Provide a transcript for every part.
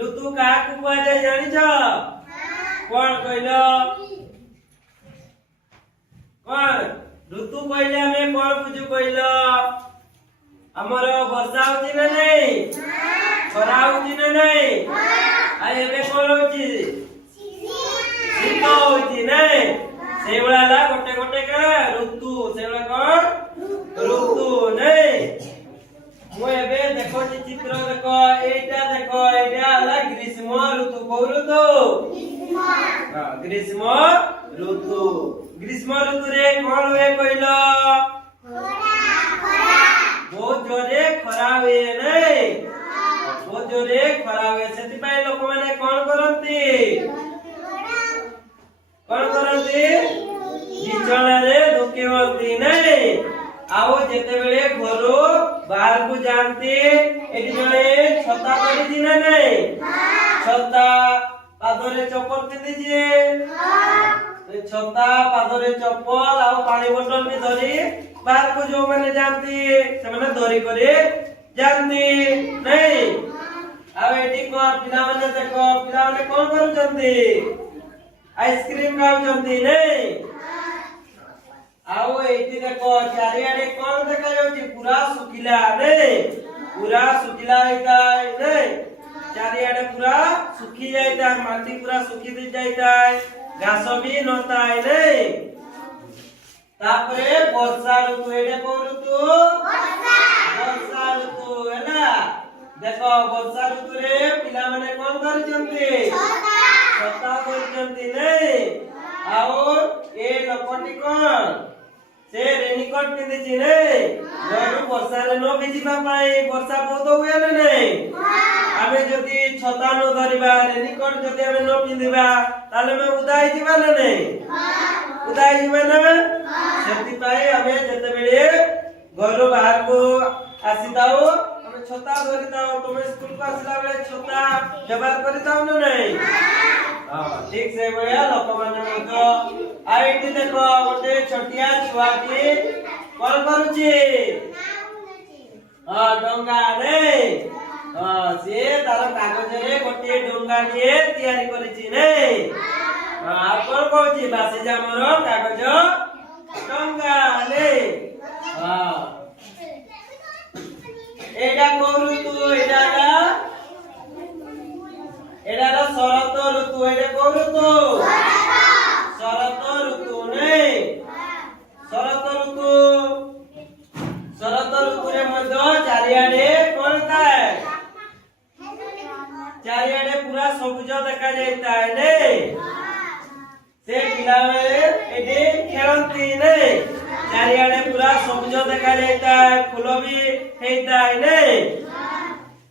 ऋतु काकू कुआଯାଏ ଜାଣିଛ? कौन कहल? कौन ऋतु कहले हमें कौन बुझु कहल? हमर वर्षा होची ना नहीं? खरा होची ना नहीं? आ एबे कोन होची? शीत होची नहीं? सेवळा ला गोटे गोटे का ऋतु सेवळा कोन ऋतु नहीं? मु एबे देखो चित्र देखो एटा देखो एटा ला ग्रीष्म ऋतु को ऋतु ग्रीष्म ऋतु ग्रीष्म ऋतु रे कोन हुए कहल? बहुत जोरे खरा हुए नहीं? बहुत जोरे खरा हुए सेति पय लोक माने कोन करंती? कोन करंती? बिछଣା रे धुके होती नहीं? आओ जेते बेले घरो बाहर को जानते एटी जणे छता पड़ी थी ना नहीं? छता पादरे चप्पल पिंदी जे छता पादरे चप्पल आ पानी बोतल भी धरी बाहर को जो माने जानती से माने धरी करे जानती नहीं? आ एटी को पिला माने देखो पिला माने कोन करू जंती? आइसक्रीम खाऊ जंती नहीं? आओ एटी देखो चारियाडे कोन देखा जाउची? पूरा सुखिला नहीं? पूरा सुखिला होता है नहीं? चारियाडे पूरा सुखी जाता है माटी पूरा सुखी दी जाता है घास भी नता है नहीं? तापरे वर्षा ऋतु एडे को ऋतु वर्षा ऋतु हैला देखो वर्षा ऋतु रे पिला माने कोन करचंती? छता करचंती नहीं? आओ ए लोकटी कोन से रेनकोट पिंदी छी नहीं? घर वर्षा रे न भिजिबा पाई वर्षा बहुत हुए ना नहीं? आमे जदी छता न धरिबा रेनकोट जदी आमे न पिंदिबा ताले में उदाई जिबा ना नहीं? उदाई जिबा ना सेति पाई आमे जते बेले घर बाहर को आसीताओ आमे छता धरिताओ तुमे स्कूल को आसिला बेले छता व्यवहार करिताओ ना नहीं? हां ठीक से बया लोक माने मतो आईटी देखो गोटे छोटिया छुआटी कोन करूची? हां डोंगा नहीं? हां से तार कागज रे गोटे डोंगा टिए तयारी करिची नहीं? हां कोन कहूची? बासी जामर कागज डोंगा नहीं? हां एटा को ऋतु एटा शरत ऋतु एटा को ऋतु शरत ऋतु नहीं? शरत ऋतु रे मध्य चारियाडे कोन थाए? चारियाडे पूरा सबुज देखा जाता है नहीं? से पिला एटे खेलती नहीं? चारियाडे पूरा सबुज देखा जाता है फूल भी हेता है नहीं?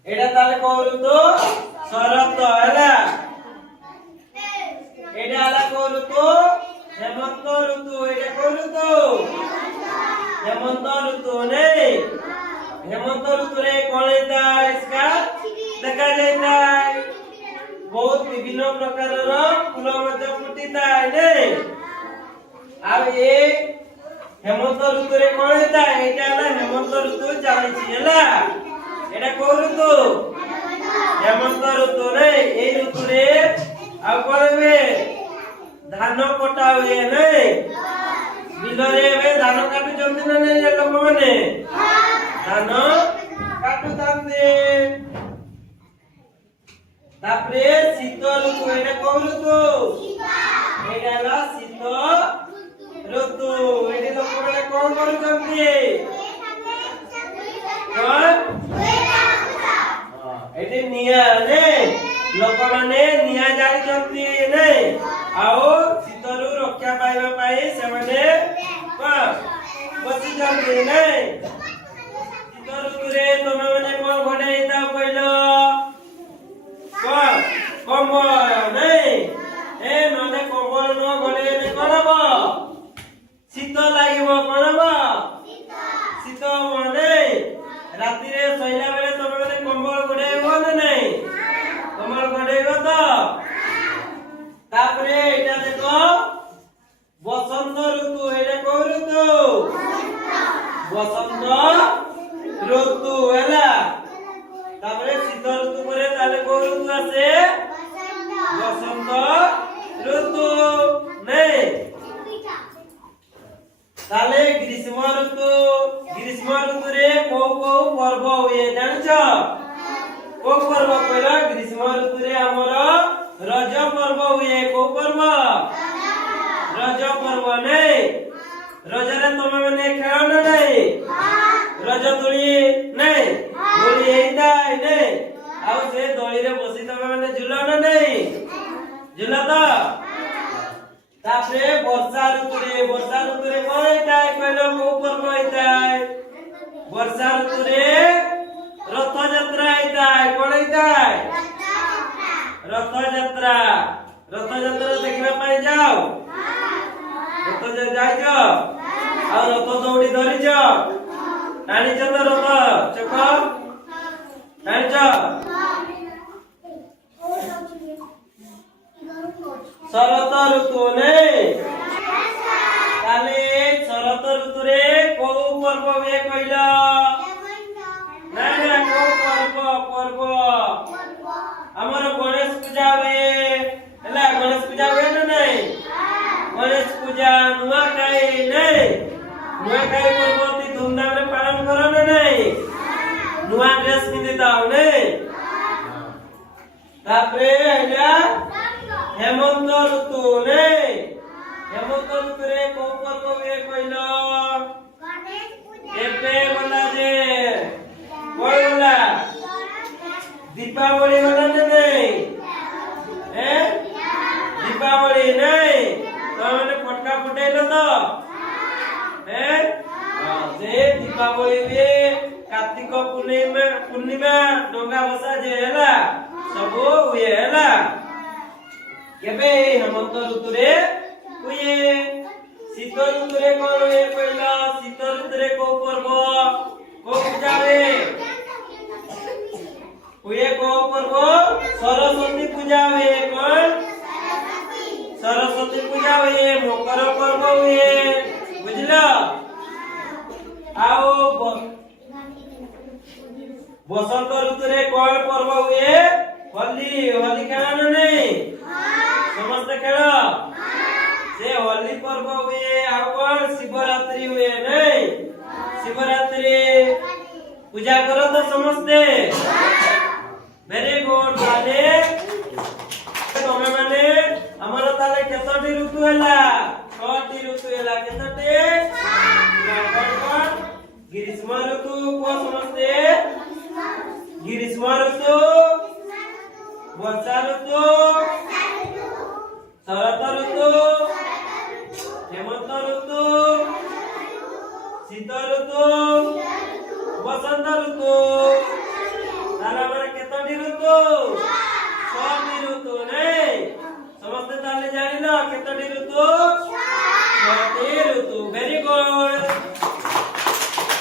एटा ताले को ऋतु शरत हैला एटा आला को ऋतु हेमंत ऋतु एटा को ऋतु हेमंत ऋतु नहीं? हेमंत ऋतु रे कोन हेता इसका देखा जाता है बहुत विभिन्न प्रकार रो फूल मध्य फुटिता है नहीं? आ ए हेमंत ऋतु रे कोन हेता एटा ना हेमंत ऋतु जानि छी हैला एटा को ऋतु हेमंत ऋतु नहीं? ए ऋतु रे आ कोन बे धान कटा हुए नहीं? बिल रे बे धान काटु जंती ना नहीं लोक माने? धान काटु तांते तापरे शीत ऋतु एटा को ऋतु? एटा ला शीत ऋतु एटी लोक माने कोन करू जंती? कोन एटी निया नहीं? लोक माने निया जाई जंती नहीं? आओ शीतरु रक्षा पाइबा पाई से माने बसी जंती नहीं? शीत ऋतु रे तमे माने कोन घडे हिता कहलो? कोन कंबल नहीं? ए माने कंबल न घडे ने कोन हबो? शीत लागिबो कोन हबो? शीत माने राती रे सोइला बेले तमे माने कंबल घडेबो ना नहीं? कंबल घडेबो तो तापरे एटा देखो बसंत ऋतु एटा को ऋतु? बसंत ऋतु हैला तापरे शीत ऋतु परे ताले को କୋଉ ଋତୁ ଆସେ? ବସନ୍ତ ଋତୁ ନାଇଁ। ତାହେଲେ ଗ୍ରୀଷ୍ମ ଋତୁରେ କୋଉ କୋଉ ପର୍ବ ହୁଏ ଜାଣିଛ? କୋଉ ପର୍ବ କହିଲ? ଗ୍ରୀଷ୍ମ ଋତୁରେ ଆମର ରଜ ପର୍ବ ହୁଏ। କୋଉ ପର୍ବ? ରଜ ପର୍ବ ନାଇଁ। ରଜରେ ତମେ ମାନେ ଖେଳ ନା ନାଇଁ? ରଜ ଦୋଳି ନାଇଁ? ଦୋଳି ହେଇଥାଏ ନାଇଁ? ଆଉ ସେ ଦୋଳିରେ ବସି ତମେ ମାନେ ଝୁଲ ନା ନାଇଁ? ଝୁଲ ତ? ତାପରେ ବର୍ଷା ଋତୁରେ କଣ ହେଇଥାଏ କହିଲ? କୋଉ ପର୍ବ ହେଇଥାଏ? ବର୍ଷା ଋତୁରେ ରଥଯାତ୍ରା ହେଇଥାଏ। କଣ ହେଇଥାଏ? ରଥଯାତ୍ରା ଦେଖିବା ପାଇଁ ଯାଅ? ଯାଇଛ? ଆଉ ରଥ ଦୌଡ଼ି ଧରିଛ? ଟାଣିଛ ତ ରଥ ଚକ? ଟାଣିଛ? ଶରତ ଋତୁ ନାଇଁ। ତାହେଲେ ଶରତ ଋତୁରେ କୋଉ ପର୍ବ ହୁଏ କହିଲ? ନାଇଁ କୋଉ ପର୍ବ? ଆମର ଗଣେଶ ପୂଜା ହୁଏ ହେଲା। ଗଣେଶ ପୂଜା ହୁଏ ନା ନାଇଁ? ଗଣେଶ ପୂଜା, ନୂଆଖାଇ ନାଇଁ? ନୂଆଖାଇ ପର୍ବ ଅତି ଧୁମଧାମ ରେ ପାଳନ କର ନା ନାଇଁ? ନୂଆ ଡ୍ରେସ ପିନ୍ଧିଥାଉ ନାଇଁ? ତାପରେ ହେଲା ହେମନ୍ତ ଋତୁ ନାଇଁ। ହେମନ୍ତ ଋତୁରେ କୋଉ ପର୍ବ ହୁଏ କହିଲ? ଏବେ ଗଲା ଯେ କଣ ଗଲା? ଦୀପାବଳି ଗଲା ନା ନାଇଁ? ଦୀପାବଳି ନାଇଁ? ତମେ ଫଟକା ଫୁଟେଇଲ ତ? ସେ ଦୀପାବଳି ହୁଏ। କାର୍ତ୍ତିକ ପୂର୍ଣ୍ଣିମା ଡଙ୍ଗା ଭସା ଯେ ହେଲା ସବୁ ହୁଏ ହେଲା। କେବେ? ହେମନ୍ତ ଋତୁରେ ହୁଏ। ଶୀତ ଋତୁରେ କଣ ହୁଏ କହିଲ? ଶୀତ ଋତୁରେ କୋଉ ପର୍ବ କୋଉ ପୂଜା ହୁଏ? କୋଉ ପର୍ବ? ସରସ୍ୱତୀ ପୂଜା ହୁଏ। କଣ? ସରସ୍ୱତୀ ପୂଜା ହୁଏ। ମକର ପର୍ବ ହୁଏ। ବୁଝିଲ? ଆଉ ବସନ୍ତ ଋତୁରେ କଣ ପର୍ବ ହୁଏ? ହୋଲି ଖେଳ ନା ନାଇଁ? ସମସ୍ତେ ଖେଳ? ସେ ହୋଲି ପର୍ବ ହୁଏ। ଆଉ କଣ? ଶିବରାତ୍ରି ହୁଏ ନାଇଁ? ଶିବରାତ୍ରି ପୂଜା କର ତ ସମସ୍ତେ? Very good. ତାହେଲେ ତମେ ମାନେ ଆମର ତାହେଲେ କେତୋଟି ଋତୁ ହେଲା? 6ଟି ଋତୁ ହେଲା। କେତୋଟି? ଗ୍ରୀଷ୍ମ ଋତୁ କୁହ ସମସ୍ତେ? ଗ୍ରୀଷ୍ମ ଋତୁ, ବର୍ଷା ଋତୁ, ଶରତ ଋତୁ, ହେମନ୍ତ ଋତୁ, ଶୀତ ଋତୁ, ବସନ୍ତ ଋତୁ। ତାହେଲେ ଆମର କେତୋଟି ଋତୁ?